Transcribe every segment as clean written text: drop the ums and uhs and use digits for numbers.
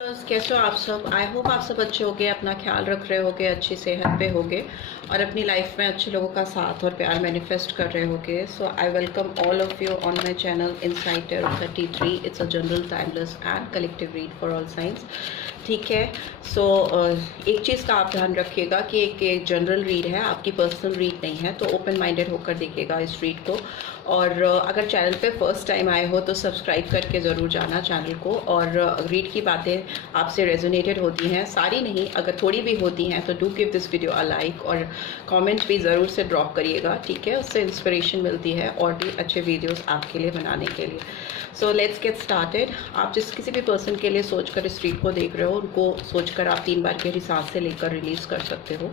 कैसे हो आप सब। आई होप आप सब अच्छे होगे, अपना ख्याल रख रहे होगे, अच्छी सेहत पे होगे और अपनी लाइफ में अच्छे लोगों का साथ और प्यार मैनिफेस्ट कर रहे होगे। So I welcome all of you on my channel inside tarot 33। It's a general timeless and collective read for all signs. ठीक है। सो एक चीज़ का आप ध्यान रखिएगा कि एक जनरल रीड है, आपकी पर्सनल रीड नहीं है, तो ओपन माइंडेड होकर देखिएगा इस रीड को। और अगर चैनल पे फर्स्ट टाइम आए हो तो सब्सक्राइब करके ज़रूर जाना चैनल को। और रीड की बातें आपसे रेजोनेटेड होती हैं, सारी नहीं, अगर थोड़ी भी होती हैं तो do give this video a like और कमेंट भी ज़रूर से ड्रॉप करिएगा। ठीक है, उससे इंस्पिरेशन मिलती है और भी अच्छे वीडियोस आपके लिए बनाने के लिए। So let's get started. आप किसी भी पर्सन के लिए सोचकर इस रीड को देख रहे हो, उनको सोचकर आप 3 बार गहरी सांस से लेकर रिलीज़ कर सकते हो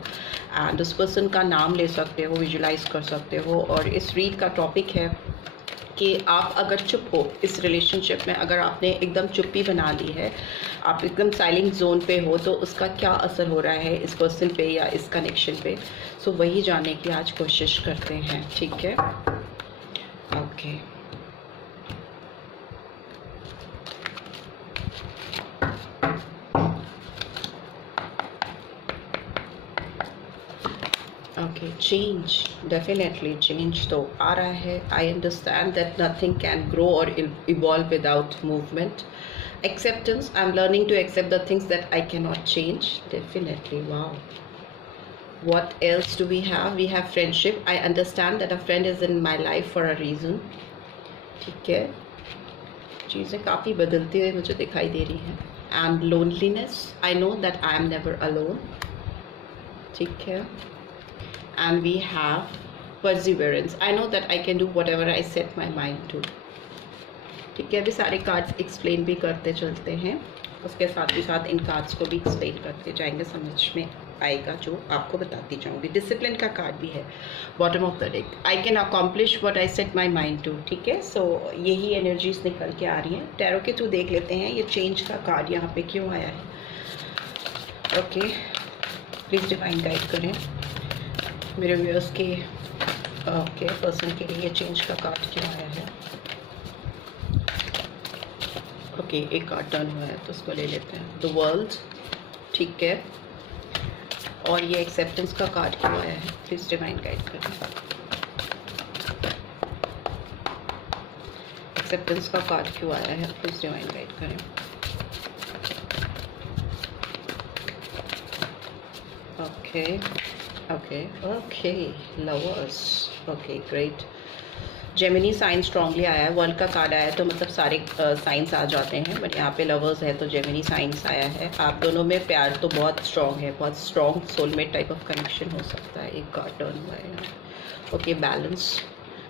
एंड उस पर्सन का नाम ले सकते हो, विजुलाइज कर सकते हो। और इस रीड का टॉपिक है कि आप अगर चुप हो इस रिलेशनशिप में, अगर आपने एकदम चुप्पी बना ली है, आप एकदम साइलेंट जोन पे हो, तो उसका क्या असर हो रहा है इस पर्सन पे या इस कनेक्शन पे। सो वही जानने की आज कोशिश करते हैं। ठीक है, okay. Okay, change, definitely change तो आ रहा है। I understand that nothing can grow or evolve without movement. Acceptance, I'm learning to accept the things that I cannot change. Definitely, wow. What else do we have? We have friendship. I understand that a friend is in my life for a reason. ठीक है, चीज़ें काफ़ी बदलती हुई मुझे दिखाई दे रही हैं। And loneliness, I know that I am never alone. ठीक है। And we have perseverance. I know that I can do whatever I set my mind to. ठीक है, अभी सारे कार्ड्स एक्सप्लेन भी करते चलते हैं, उसके साथ ही साथ इन कार्ड्स को भी एक्सप्लेन करते जाएंगे, समझ में आएगा जो आपको बताती जाऊंगी। डिसिप्लिन का कार्ड भी है bottom of the deck. I can accomplish what I set my mind to. ठीक है, सो यही एनर्जीज निकल के आ रही हैं। टैरो के थ्रू देख लेते हैं ये चेंज का कार्ड यहाँ पे क्यों आया है। ओके, प्लीज़ डिवाइन गाइड करें मेरे व्यूअर्स के पर्सन के लिए ये चेंज का कार्ड क्यों आया है। ओके, एक कार्ड टर्न हुआ है तो उसको ले लेते हैं, द वर्ल्ड। ठीक है, और ये एक्सेप्टेंस का कार्ड क्यों आया है, प्लीज़ डिवाइन गाइड करें। एक्सेप्टेंस का कार्ड क्यों आया है, प्लीज़ डिवाइन गाइड करें। Okay okay okay, lovers. Okay, great. Gemini sign strongly आया है। वर्ल्ड का कार्ड आया है तो मतलब सारे साइंस आ जाते हैं, बट यहाँ पे लवर्स है तो जेमिनी साइंस आया है। आप दोनों में प्यार तो बहुत स्ट्रॉन्ग है, बहुत strong soulmate type of connection हो सकता है। एक कार्ड टर्न हुआ है। Okay, balance.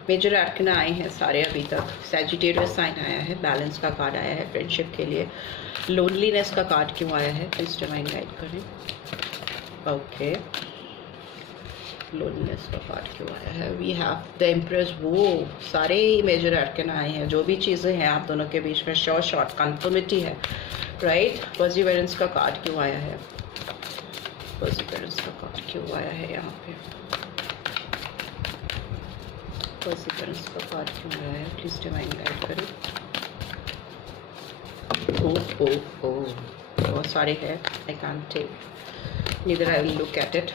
मेजर आर्कना आए हैं सारे अभी तक। सैजिटेरियस साइन आया है, बैलेंस का कार्ड आया है फ्रेंडशिप के लिए। लोनलीनेस का कार्ड क्यों आया है, प्लीज डिवाइन गाइड करें। ओके, लोनलीनेस का कार्ड क्यों आया है। We have the empress. वो सारे मेजर आर्कन आए हैं, जो भी चीज़ें हैं आप दोनों के बीच में शॉर्ट कंफर्मिटी है, राइट। परसिवरेंस का कार्ड क्यों आया है, परसिवरेंस का कार्ड क्यों आया है यहाँ पे, परसिवरेंस का कार्ड क्यों आया है, प्लीज डिवाइन गाइड करें। ओ बहुत सारे हैं, I can't take, neither I will look at it.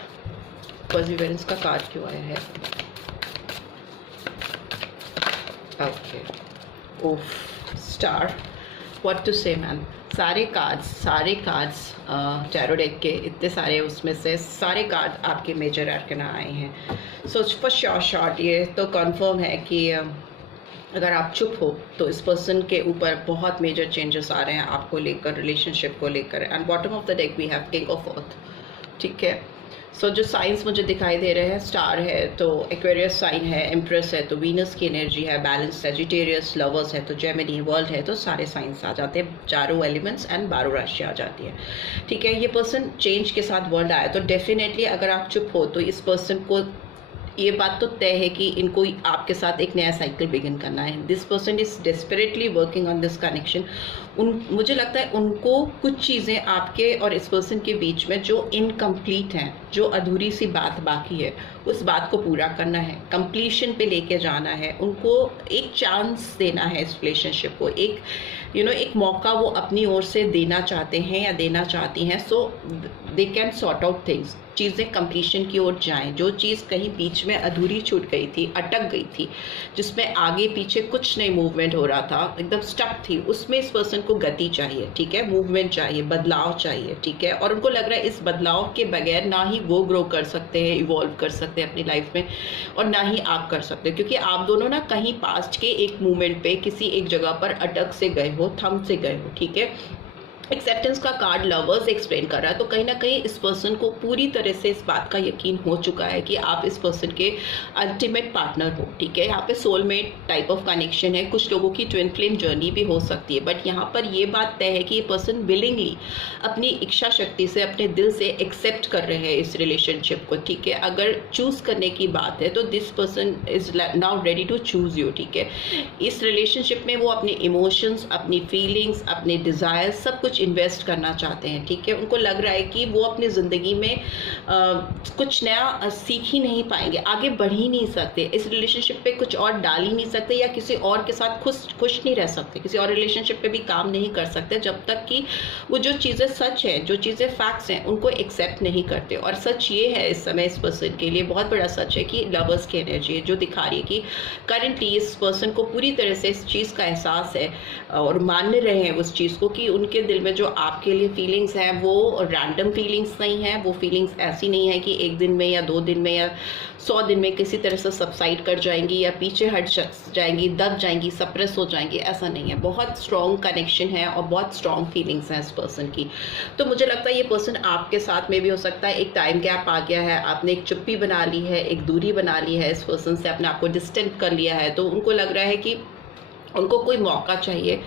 Perseverance का कार्ड क्यों आया है। Okay, oof, star. What to say man. सारे कार्ड्स टैरो डेक के इतने सारे, उसमें से सारे कार्ड आपके मेजर आर्कना आए हैं। सो फॉर शॉर्ट ये तो कंफर्म है कि अगर आप चुप हो तो इस पर्सन के ऊपर बहुत मेजर चेंजेस आ रहे हैं आपको लेकर, रिलेशनशिप को लेकर। And bottom of the deck we have king of earth. ठीक है, सो जो साइंस मुझे दिखाई दे रहे हैं, स्टार है तो एक्वेरियस साइन है, एम्प्रेस है तो वीनस की एनर्जी है, बैलेंस सैजिटेरियस, लवर्स है तो जेमिनी, वर्ल्ड है तो सारे साइंस आ जाते हैं, चारों एलिमेंट्स एंड 12 राशि आ जाती है। ठीक है, ये पर्सन चेंज के साथ वर्ल्ड आया तो डेफिनेटली अगर आप चुप हो तो इस पर्सन को ये बात तो तय है कि इनको आपके साथ एक नया साइकिल बिगिन करना है। This person is desperately working on this connection. मुझे लगता है उनको कुछ चीज़ें आपके और इस पर्सन के बीच में जो इनकम्प्लीट हैं, जो अधूरी सी बात बाकी है, उस बात को पूरा करना है, कंप्लीशन पे लेके जाना है, उनको एक चांस देना है इस रिलेशनशिप को, एक एक मौका वो अपनी ओर से देना चाहते हैं या देना चाहती हैं, so they can sort out things, चीज़ें कंप्लीशन की ओर जाएं। जो चीज़ कहीं बीच में अधूरी छूट गई थी, अटक गई थी, जिसमें आगे पीछे कुछ नहीं मूवमेंट हो रहा था, एकदम स्टक थी, उसमें इस पर्सन को गति चाहिए, ठीक है, मूवमेंट चाहिए, बदलाव चाहिए, ठीक है। और उनको लग रहा है इस बदलाव के बगैर ना ही वो ग्रो कर सकते हैं, इवॉल्व कर सकते हैं अपनी लाइफ में, और ना ही आप कर सकते हैं, क्योंकि आप दोनों ना कहीं पास्ट के एक मोमेंट पे किसी एक जगह पर अटक से गए हो, थम से गए हो, ठीक है। एक्सेप्टेंस का कार्ड लवर्स एक्सप्लेन कर रहा है, तो कहीं ना कहीं इस पर्सन को पूरी तरह से इस बात का यकीन हो चुका है कि आप इस पर्सन के अल्टीमेट पार्टनर हो, ठीक है। यहाँ पे सोलमेट टाइप ऑफ कनेक्शन है, कुछ लोगों की ट्विन फ्लेम जर्नी भी हो सकती है, बट यहाँ पर ये बात तय है कि ये पर्सन विलिंगली अपनी इच्छा शक्ति से, अपने दिल से एक्सेप्ट कर रहे हैं इस रिलेशनशिप को, ठीक है। अगर चूज करने की बात है तो this person is now ready to choose you, ठीक है। इस रिलेशनशिप में वो अपने इमोशंस, अपनी फीलिंग्स, अपने डिजायर सब कुछ इन्वेस्ट करना चाहते हैं, ठीक है। उनको लग रहा है कि वो अपनी ज़िंदगी में कुछ नया सीख ही नहीं पाएंगे, आगे बढ़ ही नहीं सकते, इस रिलेशनशिप पे कुछ और डाल ही नहीं सकते, या किसी और के साथ खुश नहीं रह सकते, किसी और रिलेशनशिप पे भी काम नहीं कर सकते जब तक कि वो जो चीज़ें सच है, जो चीज़ें फैक्ट्स हैं, उनको एक्सेप्ट नहीं करते। और सच ये है इस समय इस पर्सन के लिए बहुत बड़ा सच है कि लवर्स की एनर्जी है जो दिखा रही है कि करंटली इस पर्सन को पूरी तरह से इस चीज़ का एहसास है और मान रहे हैं उस चीज़ को कि उनके दिल में जो आपके लिए फीलिंग्स हैं वो रैंडम फीलिंग्स नहीं है, वो फीलिंग्स ऐसी नहीं है कि एक दिन में या 2 दिन में या 100 दिन में किसी तरह से सबसाइड कर जाएंगी या पीछे हट जाएंगी, दब जाएंगी, सप्रेस हो जाएंगी, ऐसा नहीं है। बहुत स्ट्रॉन्ग कनेक्शन है और बहुत स्ट्रॉन्ग फीलिंग्स हैं इस पर्सन की। तो मुझे लगता है ये पर्सन आपके साथ में भी हो सकता है एक टाइम गैप आ गया है, आपने एक चुप्पी बना ली है, एक दूरी बना ली है इस पर्सन से, अपने आप को डिस्टेंट कर लिया है, तो उनको लग रहा है कि उनको कोई मौका चाहिए,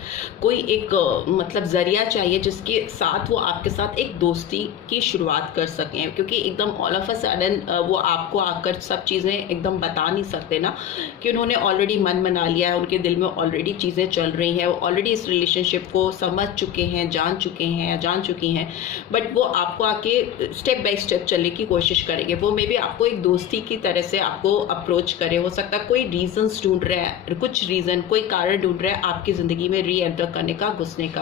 कोई एक मतलब ज़रिया चाहिए जिसके साथ वो आपके साथ एक दोस्ती की शुरुआत कर सकें, क्योंकि एकदम ऑल ऑफ अ सडन वो आपको आकर सब चीज़ें एकदम बता नहीं सकते ना, कि उन्होंने ऑलरेडी मन बना लिया है, उनके दिल में ऑलरेडी चीज़ें चल रही हैं, वो ऑलरेडी इस रिलेशनशिप को समझ चुके हैं, जान चुके हैं या जान चुकी हैं, बट वो आपको आके स्टेप बाय स्टेप चलने की कोशिश करेंगे। वो मे बी आपको एक दोस्ती की तरह से आपको अप्रोच करे, हो सकता है कोई रीजंस ढूंढ रहे हैं, कुछ रीज़न, कोई कारण ढूंढ रहे हैं आपकी ज़िंदगी में री एंटर करने का, घुसने का,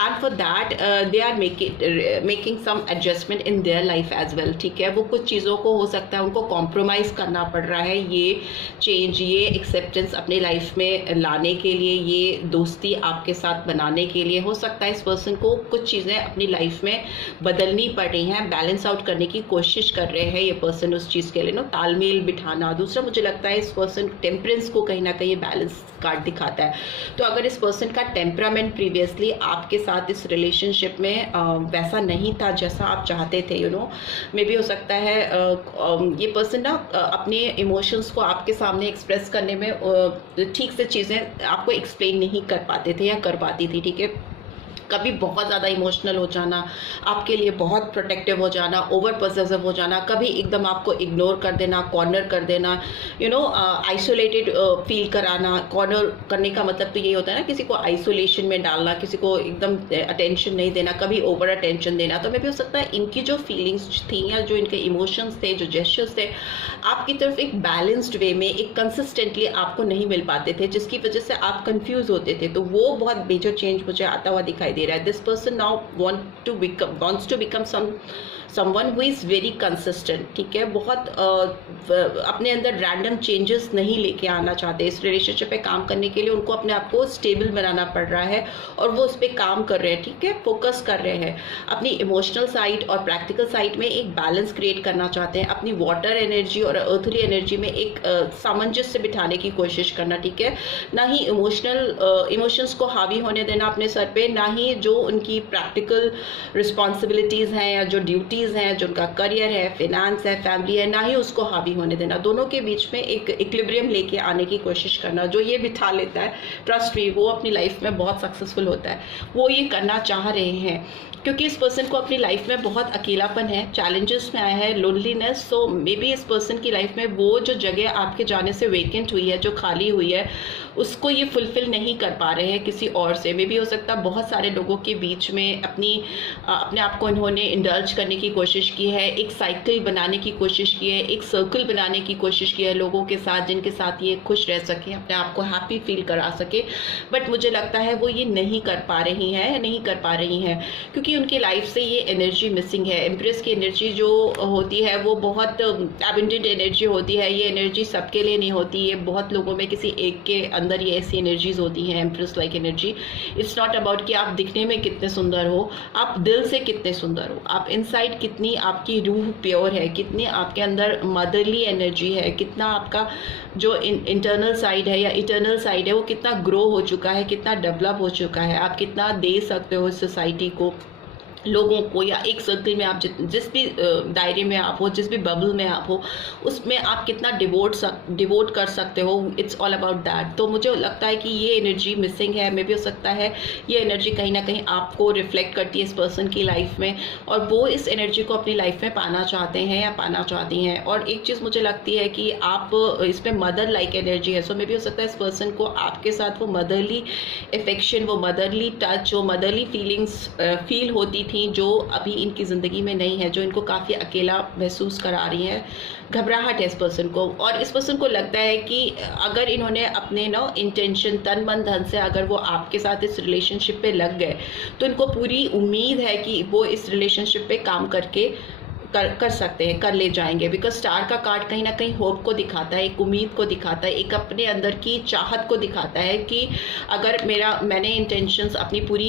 and for that they are making some adjustment in their life as well, ठीक है। वो कुछ चीज़ों को हो सकता है उनको कॉम्प्रोमाइज़ करना पड़ रहा है, ये चेंज, ये एक्सेप्टेंस अपने लाइफ में लाने के लिए, ये दोस्ती आपके साथ बनाने के लिए। हो सकता है इस पर्सन को कुछ चीज़ें अपनी लाइफ में बदलनी पड़ रही हैं, बैलेंस आउट करने की कोशिश कर रहे हैं ये पर्सन उस चीज़ के लिए ना, तालमेल बिठाना। दूसरा मुझे लगता है इस पर्सन टेम्परेंस को कहीं ना कहीं बैलेंस कार्ड दिखाता है, तो अगर इस पर्सन का टेम्परामेंट प्रीवियसली आपके साथ इस रिलेशनशिप में वैसा नहीं था जैसा आप चाहते थे, मे बी हो सकता है ये पर्सन ना अपने इमोशंस को आपके सामने एक्सप्रेस करने में ठीक से चीज़ें आपको एक्सप्लेन नहीं कर पाते थे या कर पाती थी, ठीक है। कभी बहुत ज़्यादा इमोशनल हो जाना, आपके लिए बहुत प्रोटेक्टिव हो जाना, ओवर पॉसेसिव हो जाना, कभी एकदम आपको इग्नोर कर देना, कॉर्नर कर देना, आइसोलेटेड फील कराना। कॉर्नर करने का मतलब तो ये होता है ना, किसी को आइसोलेशन में डालना, किसी को एकदम अटेंशन नहीं देना, कभी ओवर अटेंशन देना। तो मे भी हो सकता है इनकी जो फीलिंग्स थी या जो इनके इमोशंस थे, जो जेस्चर्स थे, आपकी तरफ एक बैलेंस्ड वे में, एक कंसिस्टेंटली आपको नहीं मिल पाते थे, जिसकी वजह से आप कंफ्यूज होते थे। तो वो बहुत मेजर चेंज मुझे आता हुआ दिखाई दे रहा है। This person now wants to become someone who is very consistent, ठीक है। बहुत अपने अंदर रैंडम चेंजेस नहीं लेके आना चाहते। इस रिलेशनशिप पे काम करने के लिए उनको अपने आप को स्टेबल बनाना पड़ रहा है और वो उस पर काम कर रहे हैं, ठीक है, फोकस कर रहे हैं। अपनी इमोशनल साइड और प्रैक्टिकल साइड में एक बैलेंस क्रिएट करना चाहते हैं, अपनी वाटर एनर्जी और अर्थली एनर्जी में एक सामंजस्य बिठाने की कोशिश करना, ठीक है। ना ही इमोशंस को हावी होने देना अपने सर पे, ना ही जो उनकी प्रैक्टिकल रिस्पॉन्सिबिलिटीज़ हैं या जो ड्यूटीज़ हैं, जो उनका करियर है, फिनेंस है, फैमिली है, ना ही उसको हावी होने देना। दोनों के बीच में एक इक्विलिब्रियम लेके आने की कोशिश करना। जो ये बिठा लेता है, ट्रस्ट मी, वो अपनी लाइफ में बहुत सक्सेसफुल होता है। वो ये करना चाह रहे हैं क्योंकि इस पर्सन को अपनी लाइफ में बहुत अकेलापन है, चैलेंजेस में आया है, लोनलीनेस। सो मे बी इस पर्सन की लाइफ में वो जो जगह आपके जाने से वेकेंट हुई है, जो खाली हुई है, उसको ये फुलफिल नहीं कर पा रहे हैं किसी और से। मे भी हो सकता है बहुत सारे लोगों के बीच में अपने आप को इन्होंने इंडल्ज करने की कोशिश की है, एक साइकिल बनाने की कोशिश की है, एक सर्कल बनाने की कोशिश की है लोगों के साथ, जिनके साथ ये खुश रह सके, अपने आप को हैप्पी फील करा सके। बट मुझे लगता है वो ये नहीं कर पा रही हैं, नहीं कर पा रही हैं, क्योंकि उनकी लाइफ से ये एनर्जी मिसिंग है। एम्प्रेस की एनर्जी जो होती है वो बहुत एबंडेंट एनर्जी होती है। ये एनर्जी सबके लिए नहीं होती, ये बहुत लोगों में किसी एक के अंदर ये ऐसी एनर्जीज होती हैं, empress like energy. It's not about कि आप दिखने में कितने सुंदर हो, आप दिल से कितने सुंदर हो, आप इनसाइड कितनी आपकी रूह प्योर है, कितनी आपके अंदर मदरली एनर्जी है, कितना आपका जो इंटरनल साइड है या इटर्नल साइड है वो कितना ग्रो हो चुका है, कितना डेवलप हो चुका है, आप कितना दे सकते हो इस सोसाइटी को, लोगों को, या एक सर्कल में आप जिस भी दायरे में आप हो, जिस भी बबल में आप हो, उसमें आप कितना डिवोट कर सकते हो। It's all about that. तो मुझे लगता है कि ये एनर्जी मिसिंग है। मे भी हो सकता है ये एनर्जी कहीं ना कहीं आपको रिफ्लेक्ट करती है इस पर्सन की लाइफ में, और वो इस एनर्जी को अपनी लाइफ में पाना चाहते हैं या पाना चाहती हैं। और एक चीज़ मुझे लगती है कि आप इसमें मदर लाइक एनर्जी है। सो मे भी हो सकता है इस पर्सन को आपके साथ वो मदरली अफेक्शन, वो मदरली टच, वो मदरली फीलिंग्स फील होती थी जो अभी इनकी ज़िंदगी में नहीं है, जो इनको काफ़ी अकेला महसूस करा रही है। घबराहट है इस पर्सन को, और इस पर्सन को लगता है कि अगर इन्होंने अपने इंटेंशन तन मन धन से अगर वो आपके साथ इस रिलेशनशिप पे लग गए, तो इनको पूरी उम्मीद है कि वो इस रिलेशनशिप पे काम करके कर सकते हैं, कर ले जाएंगे। बिकॉज स्टार का कार्ड कहीं ना कहीं होप को दिखाता है, एक उम्मीद को दिखाता है, एक अपने अंदर की चाहत को दिखाता है कि अगर मैंने इंटेंशंस अपनी पूरी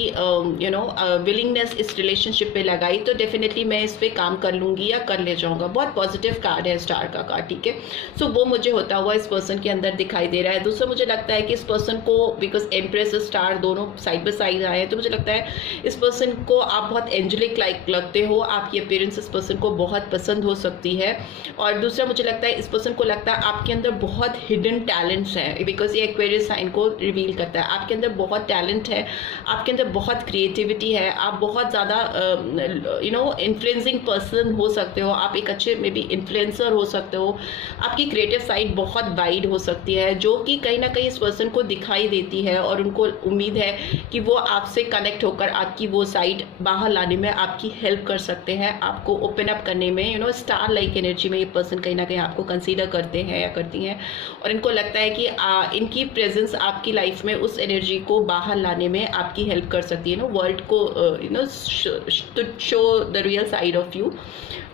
विलिंगनेस इस रिलेशनशिप पे लगाई तो डेफिनेटली मैं इस पे काम कर लूँगी या कर ले जाऊँगा। बहुत पॉजिटिव कार्ड है स्टार का कार्ड, ठीक है। सो वो मुझे होता हुआ इस पर्सन के अंदर दिखाई दे रहा है। दूसरा मुझे लगता है कि इस पर्सन को, बिकॉज एम्प्रेस स्टार दोनों साइड बाय साइड आए हैं, तो मुझे लगता है इस पर्सन को आप बहुत एंजेलिक लाइक लगते हो, आपकी अपीयरेंस इस पर्सन को बहुत पसंद हो सकती है। और दूसरा मुझे लगता है इस पर्सन को लगता है आपके अंदर बहुत हिडन टैलेंट्स हैं, बिकॉज ये एक्वेरियस साइन को रिवील करता है। आपके अंदर बहुत टैलेंट है, आपके अंदर बहुत क्रिएटिविटी है, आप बहुत ज़्यादा इन्फ्लुएंसिंग पर्सन हो सकते हो, आप एक अच्छे मे बी इन्फ्लुएंसर हो सकते हो। आपकी क्रिएटिव साइड बहुत वाइड हो सकती है, जो कि कहीं ना कहीं इस पर्सन को दिखाई देती है, और उनको उम्मीद है कि वो आपसे कनेक्ट होकर आपकी वो साइड बाहर लाने में आपकी हेल्प कर सकते हैं, आपको ओपन अप करने में, स्टार लाइक एनर्जी में ये पर्सन कहीं ना कहीं आपको कंसीडर करते हैं या करती हैं। और इनको लगता है कि इनकी प्रेजेंस आपकी लाइफ में उस एनर्जी को बाहर लाने में आपकी हेल्प कर सकती है, वर्ल्ड को to show the real side of you.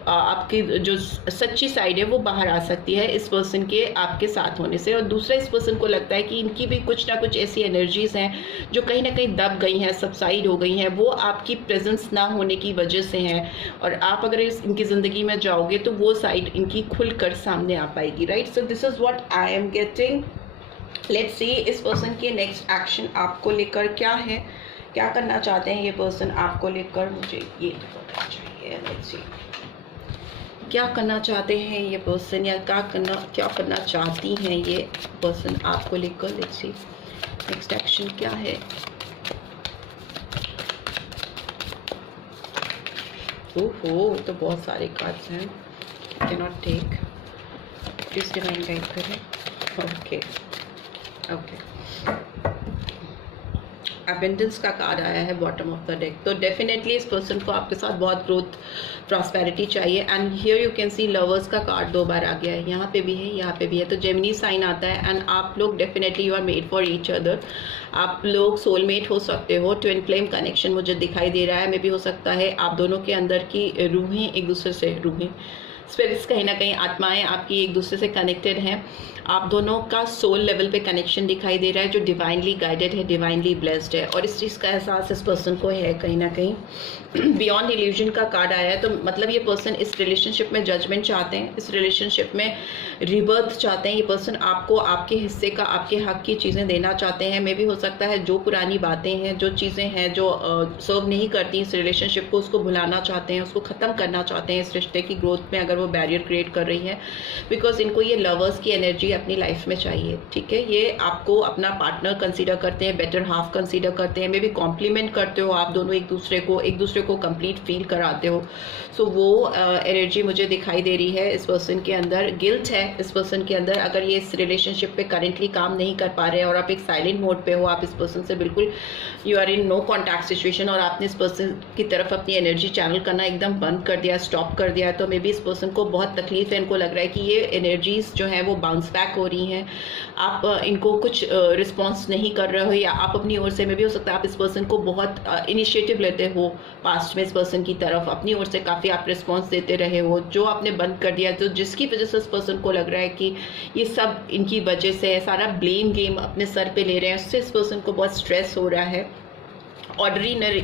आपकी जो सच्ची साइड है वो बाहर आ सकती है इस पर्सन के आपके साथ होने से। और दूसरा, इस पर्सन को लगता है कि इनकी भी कुछ ना कुछ ऐसी एनर्जीज हैं जो कहीं ना कहीं दब गई हैं, सबसाइड हो गई हैं, वो आपकी प्रेजेंस ना होने की वजह से हैं। और आप अगर इनकी ज़िंदगी में जाओगे तो वो साइड इनकी खुलकर सामने आ पाएगी, right. So this is what I am getting. Let's see इस पर्सन के नेक्स्ट एक्शन आपको लेकर क्या है, क्या करना चाहते हैं ये पर्सन आपको लेकर, मुझे ये पता चाहिए। लेट्स सी क्या करना चाहते हैं ये पर्सन, या क्या करना चाहती हैं ये पर्सन आपको लेकर। लेट्स सी नेक्स्ट एक्शन क्या है। ओहो, तो बहुत सारे कार्ड्स हैं, can not take, please divine guide करें। ओके ओके, अबेंडेंस का कार्ड आया है बॉटम ऑफ द डेक। तो डेफिनेटली इस पर्सन को आपके साथ बहुत ग्रोथ, प्रॉस्पेरिटी चाहिए। And here you can see lovers का कार्ड 2 बार आ गया है, यहाँ पे भी है, यहाँ पे भी है। तो जेमिनी साइन आता है, एंड आप लोग definitely you are made for each other. आप लोग सोलमेट हो सकते हो, ट्विन फ्लेम कनेक्शन मुझे दिखाई दे रहा है। मे भी हो सकता है आप दोनों के अंदर की रूहें एक दूसरे से, स्पिरिट्स कहीं ना कहीं, आत्माएं आपकी एक दूसरे से कनेक्टेड हैं। आप दोनों का सोल लेवल पे कनेक्शन दिखाई दे रहा है, जो डिवाइनली गाइडेड है, डिवाइनली ब्लेस्ड है। और इस चीज़ का एहसास इस पर्सन को है कहीं ना कहीं। बियॉन्ड इल्यूजन का कार्ड आया है, तो मतलब ये पर्सन इस रिलेशनशिप में जजमेंट चाहते हैं, इस रिलेशनशिप में रिबर्थ चाहते हैं। ये पर्सन आपको आपके हिस्से का, आपके हक की चीज़ें देना चाहते हैं। मे भी हो सकता है जो पुरानी बातें हैं, जो चीज़ें हैं जो सर्व नहीं करती इस रिलेशनशिप को, उसको भुलाना चाहते हैं, उसको ख़त्म करना चाहते हैं। इस रिश्ते की ग्रोथ में अगर वो बैरियर क्रिएट कर रही हैं, बिकॉज इनको ये लवर्स की एनर्जी अपनी लाइफ में चाहिए, ठीक है। ये आपको अपना पार्टनर कंसीडर करते हैं, बेटर हाफ कंसीडर करते हैं, मे बी कॉम्प्लीमेंट करते हो आप दोनों एक दूसरे को कंप्लीट फील कराते हो। सो वो एनर्जी मुझे दिखाई दे रही है। इस पर्सन के अंदर गिल्ट है, इस पर्सन के अंदर अगर ये इस रिलेशनशिप पे करेंटली काम नहीं कर पा रहे हैं और आप एक साइलेंट मोड पे हो, आप इस पर्सन से बिल्कुल you are in no contact situation और आपने इस पर्सन की तरफ अपनी एनर्जी चैनल करना एकदम बंद कर दिया, स्टॉप कर दिया, तो मे बी इस पर्सन को बहुत तकलीफ है। इनको लग रहा है कि ये एनर्जीज जो है वो बाउंस बैक हो रही हैं, आप इनको कुछ रिस्पॉन्स नहीं कर रहे हो, या आप अपनी ओर से, मे भी हो सकता है आप इस पर्सन को बहुत इनिशिएटिव लेते हो पास्ट में, इस पर्सन की तरफ अपनी ओर से काफ़ी आप रिस्पॉन्स देते रहे हो, जो आपने बंद कर दिया, तो जिसकी वजह से इस पर्सन को लग रहा है कि ये सब इनकी वजह से है, सारा ब्लेम गेम अपने सर पे ले रहे हैं, उससे इस पर्सन को बहुत स्ट्रेस हो रहा है। ऑर्डिनरी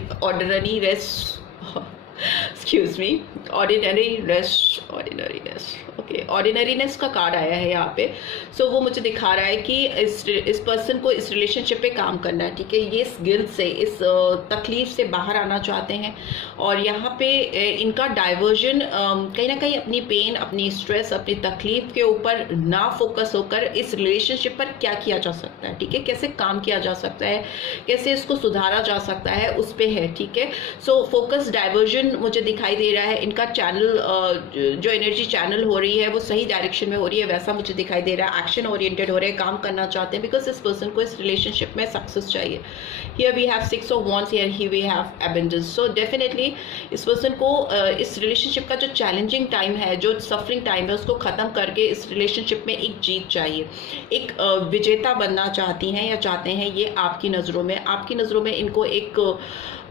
रेस्ट ऑर्डिनरीनेस का कार्ड आया है यहाँ पे। सो वो मुझे दिखा रहा है कि इस पर्सन को इस रिलेशनशिप पे काम करना है, ठीक है। ये इस गिल्ट से, इस तकलीफ से बाहर आना चाहते हैं और यहाँ पे इनका डाइवर्जन कहीं ना कहीं अपनी पेन, अपनी स्ट्रेस, अपनी तकलीफ के ऊपर ना फोकस होकर इस रिलेशनशिप पर क्या किया जा सकता है, ठीक है, कैसे काम किया जा सकता है, कैसे इसको सुधारा जा सकता है, उस पे है, ठीक है। सो फोकस डाइवर्जन मुझे दिखाई दे रहा है। इनका चैनल जो एनर्जी चैनल हो रही है वो सही डायरेक्शन में हो रही है, वैसा मुझे दिखाई दे रहा है। एक्शन ओरिएंटेड हो रहे हैं, काम करना चाहते हैं, बिकॉज इस पर्सन को इस रिलेशनशिप में सक्सेस चाहिए। Here we have 6 of wands, here we have abundance। So definitely इस पर्सन को इस रिलेशनशिप का जो चैलेंजिंग टाइम है, जो सफरिंग टाइम है, उसको ख़त्म करके इस रिलेशनशिप में एक जीत चाहिए, एक विजेता बनना चाहती हैं या चाहते हैं ये आपकी नज़रों में इनको एक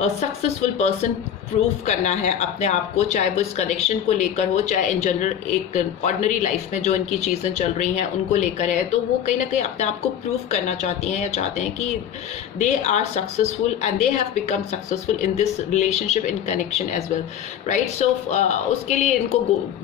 सक्सेसफुल पर्सन प्रूव करना है अपने आप को, चाहे वो इस कनेक्शन को लेकर हो, चाहे इन जनरल एक ऑर्डिनरी लाइफ में जो इनकी चीज़ें चल रही हैं उनको लेकर है। तो वो कहीं ना कहीं अपने आप को प्रूव करना चाहती हैं या चाहते हैं कि they are successful and they have become successful in this relationship, in connection as well, right. So उसके लिए इनको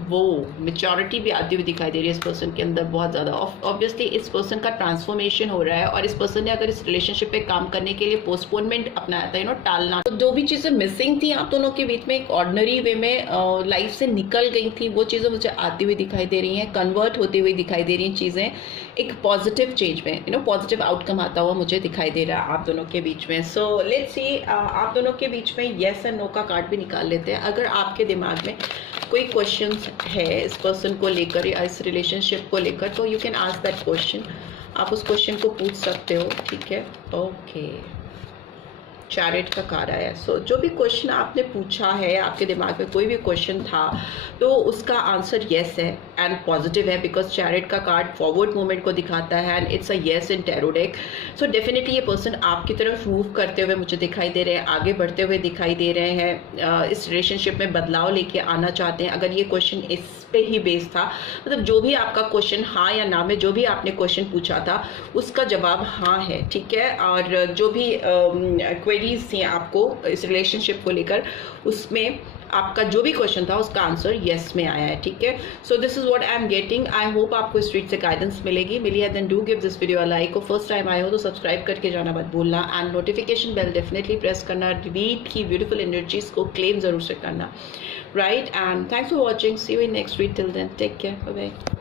वो मेच्योरिटी भी आती हुई दिखाई दे रही है इस पर्सन के अंदर बहुत ज़्यादा। ऑब्वियसली इस पर्सन का ट्रांसफॉर्मेशन हो रहा है और इस पर्सन ने अगर इस रिलेशनशिप पे काम करने के लिए पोस्टपोनमेंट अपनाया था, टालना, तो जो भी चीज़ें मिसिंग थी आप दोनों के बीच में, एक ऑर्डिनरी वे में लाइफ से निकल गई थी, वो चीज़ें मुझे आती हुई दिखाई दे रही हैं, कन्वर्ट होती हुई दिखाई दे रही हैं चीज़ें, एक पॉजिटिव चेंज में पॉजिटिव आउटकम आता हुआ मुझे दिखाई दे रहा है आप दोनों के बीच में। सो लेट्स सी, आप दोनों के बीच में येस एंड नो का कार्ड भी निकाल लेते हैं। अगर आपके दिमाग में कोई क्वेश्चन है इस पर्सन को लेकर या इस रिलेशनशिप को लेकर, तो you can ask that question, आप उस क्वेश्चन को पूछ सकते हो, ठीक है। ओके, चैरिट का कार्ड आया। सो जो भी क्वेश्चन आपने पूछा है, आपके दिमाग में कोई भी क्वेश्चन था, तो उसका आंसर येस है एंड पॉजिटिव है, बिकॉज चैरिट का कार्ड फॉरवर्ड मूवमेंट को दिखाता है and it's a yes in tarot deck. So definitely ये पर्सन आपकी तरफ मूव करते हुए मुझे दिखाई दे रहे हैं, आगे बढ़ते हुए दिखाई दे रहे हैं, इस रिलेशनशिप में बदलाव लेके आना चाहते हैं। अगर ये क्वेश्चन इस पे ही बेस्ड था, मतलब जो भी आपका क्वेश्चन हाँ या ना में जो भी आपने क्वेश्चन पूछा था उसका जवाब हाँ है, ठीक है। और जो भी क्वेरीज थी आपको इस रिलेशनशिप को लेकर, उसमें आपका जो भी क्वेश्चन था उसका आंसर येस में आया है, ठीक है। So this is what I am getting. I hope आपको इस स्ट्रीट से गाइडेंस मिली है, then do give this video a like, और फर्स्ट टाइम आए हो तो सब्सक्राइब करके जाना मत भूलना and notification bell definitely press करना, रीड की ब्यूटीफुल एनर्जीज को क्लेम जरूर से करना, right. And thanks for watching, see you in next week, till then take care, bye bye.